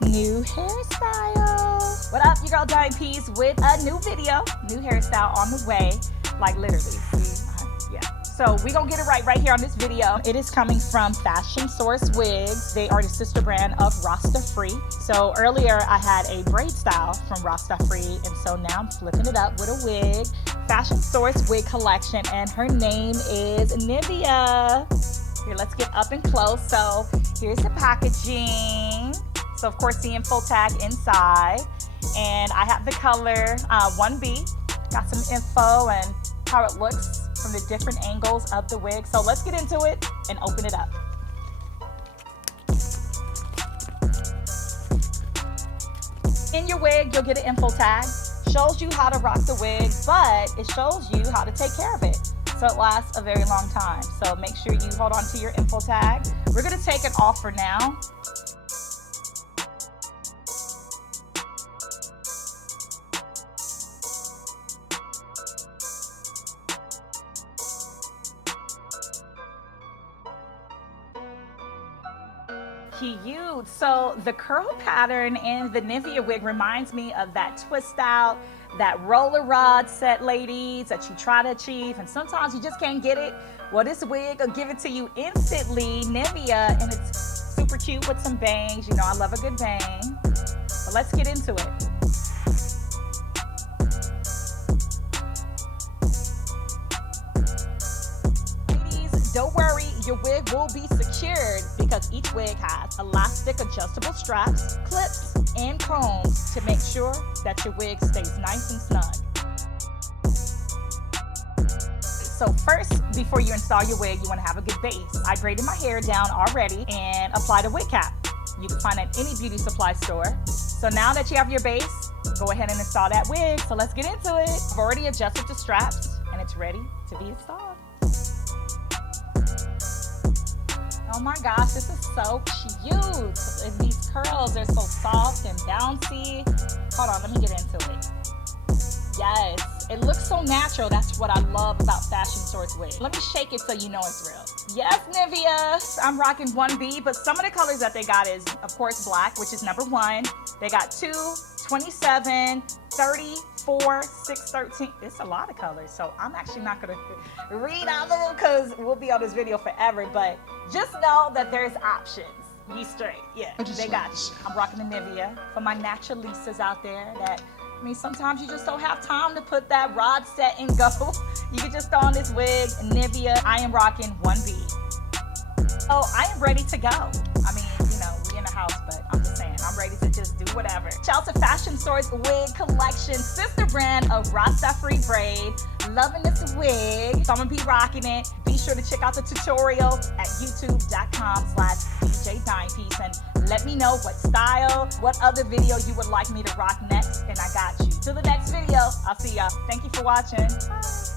new hairstyle. What up, your girl Diamond Peas with a new video, new hairstyle on the way, like literally. Yeah. So we gonna get it right here on this video. It is coming from Fashion Source Wigs. They are the sister brand of RastAfri. So earlier I had a braid style from RastAfri, and so now I'm flipping it up with a wig. Fashion Source wig collection, and her name is Nivia. Here, let's get up and close. So here's the packaging. So of course the info tag inside, and I have the color 1B. Got some info and how it looks from the different angles of the wig. So let's get into it and open it up. In your wig, you'll get an info tag. Shows you how to rock the wig, but it shows you how to take care of it, so it lasts a very long time. So make sure you hold on to your info tag. We're gonna take it off for now. Cute. So the curl pattern in the Nivia wig reminds me of that twist out, that roller rod set, ladies, that you try to achieve, and sometimes you just can't get it. Well, this wig will give it to you instantly, Nivia, and it's super cute with some bangs. You know, I love a good bang. But let's get into it. Don't worry, your wig will be secured because each wig has elastic adjustable straps, clips, and combs to make sure that your wig stays nice and snug. So first, before you install your wig, you want to have a good base. I braided my hair down already and applied a wig cap. You can find it at any beauty supply store. So now that you have your base, go ahead and install that wig. So let's get into it. I've already adjusted the straps and it's ready to be installed. Oh my gosh, this is so cute. And these curls are so soft and bouncy. Hold on, let me get into it. Yes, it looks so natural. That's what I love about Fashion Source wigs. Let me shake it so you know it's real. Yes, Nivia, I'm rocking 1B, but some of the colors that they got is, of course, black, which is number 1. They got 2, 27, 34, 6, 13. It's a lot of colors, so I'm actually not gonna read all of them because we'll be on this video forever, but just know that there's options. You straight, yeah, they got you. I'm rocking the Nivia for my naturalistas out there that, I mean, sometimes you just don't have time to put that rod set and go. You can just throw on this wig, Nivia. I am rocking 1B. Oh, I am ready to go. I mean, you know, we in the house, but I'm just saying, I'm ready to just do whatever. Shout out to Fashion Source Wig Collection, sister brand of RastAfri Braid. Loving this wig, so I'm gonna be rocking it. Be sure to check out the tutorial at youtube.com/DJDimepiece and let me know what style, what other video you would like me to rock next, and I got you. Till the next video, I'll see y'all. Thank you for watching. Bye.